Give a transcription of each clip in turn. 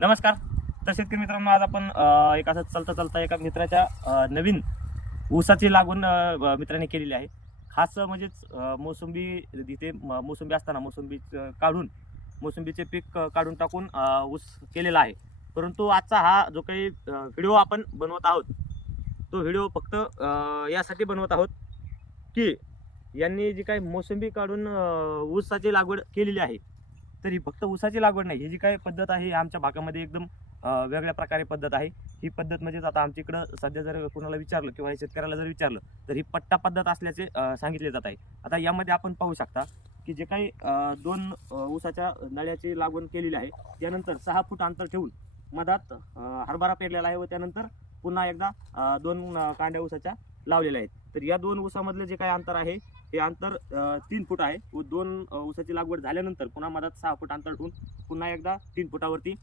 नमस्कार. तर शेतकरी मित्रांनो, आज आपण एक असं चालता एका मित्राच्या नवीन ऊसाची लागवड मित्राने केलेली आहे. खास म्हणजेच मोसंबी इथे मोसंबी असताना मोसंबी काढून मोसंबीचे पीक काढून टाकून ऊस केलेला आहे. परंतु आजचा हा जो काही व्हिडिओ आपण बनवत आहोत, तो व्हिडिओ फक्त यासाठी बनवत आहोत की यांनी जी काही मोसंबी काढून ऊसाची लागवड केलेली आहे, तर ही फक्त ऊसाची लागवड नाही, ही जी काही पद्धत आहे आमच्या भागामध्ये एकदम वेगळ्या प्रकारे पद्धत आहे. ही पद्धत म्हणजेच आता आमच्या इकडं सध्या जर कोणाला विचारलं किंवा शेतकऱ्याला जर विचारलं तर ही पट्टा पद्धत असल्याचे सांगितले जात आहे. आता यामध्ये आपण पाहू शकता की जे काही 2 ऊसाच्या नळ्याची लागवड केलेली आहे, त्यानंतर 6 फूट अंतर ठेवून मधात हरभरा पेरलेला आहे व त्यानंतर पुन्हा एकदा 2 कांड्या ऊसाच्या लावलेल्या आहेत. तर या 2 ऊसामधलं जे काही अंतर आहे हे अंतर 3 फूट आहे व 2 ऊसाची लागवड झाल्यानंतर पुन्हा मधात 6 फूट अंतर ठेवून पुन्हा एकदा 3 फुटावरती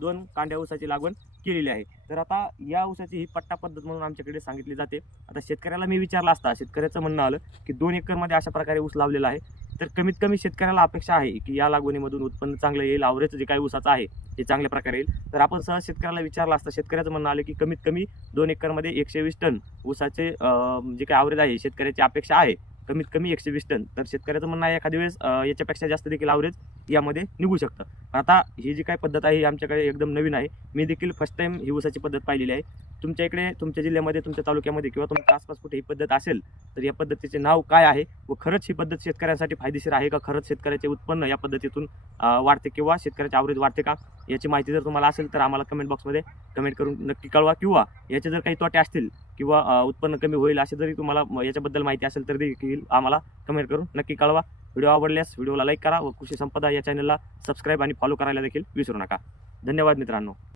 2 कांड्या ऊसाची लागवड केलेली आहे. तर आता या ऊसाची ही पट्टा पद्धत म्हणून आमच्याकडे सांगितली जाते. आता शेतकऱ्याला मी विचारलं असता, शेतकऱ्याचं म्हणणं आलं की 2 एकरमध्ये अशा प्रकारे ऊस लावलेला आहे, तर कमीत कमी शेतकऱ्याला अपेक्षा आहे की या लागवडीमधून उत्पन्न चांगलं येईल, आवरेज जे काही ऊसाचं आहे हे चांगल्या प्रकारे येईल. तर आपण सहज शेतकऱ्याला विचारलं असता, शेतकऱ्याचं म्हणणं आलं की कमीत कमी 2 एकरमध्ये 120 टन ऊसाचे जे काही आवरेज आहे शेतकऱ्याची अपेक्षा आहे कमीत कमी 120 टन. तर शेतकऱ्याचं म्हणणं आहे एखाद्या वेळेस याच्यापेक्षा जास्त देखील आवरेज यामध्ये निघू शकतं. आता ही जी काही पद्धत आहे ही आमच्याकडे एकदम नवीन आहे. मी देखील फर्स्ट टाइम ही ऊसाची पद्धत पाहिलेली आहे. तुमच्या इकडे, तुमच्या जिल्ह्यामध्ये, तुमच्या तालुक्यामध्ये किंवा तुमच्या आसपास कुठे ही पद्धत असेल तर या पद्धतीचे नाव काय आहे व खरंच ही पद्धत शेतकऱ्यांसाठी फायदेशीर आहे का, खरंच शेतकऱ्याचे उत्पन्न या पद्धतीतून वाढते किंवा शेतकऱ्याचे आवरेज वाढते का, याची माहिती जर तुम्हाला असेल तर आम्हाला कमेंट बॉक्समध्ये कमेंट करून नक्की कळवा. किंवा याचे जर काही तोटे असतील किंवा उत्पन्न कमी होईल असे जरी तुम्हाला याच्याबद्दल माहिती असेल तर देखील आम्हाला कमेंट करून नक्की कळवा. व्हिडिओ आवडल्यास व्हिडिओला लाईक करा व कृषी संपदा या चॅनलला सबस्क्राईब आणि फॉलो करायला देखील विसरू नका. धन्यवाद मित्रांनो.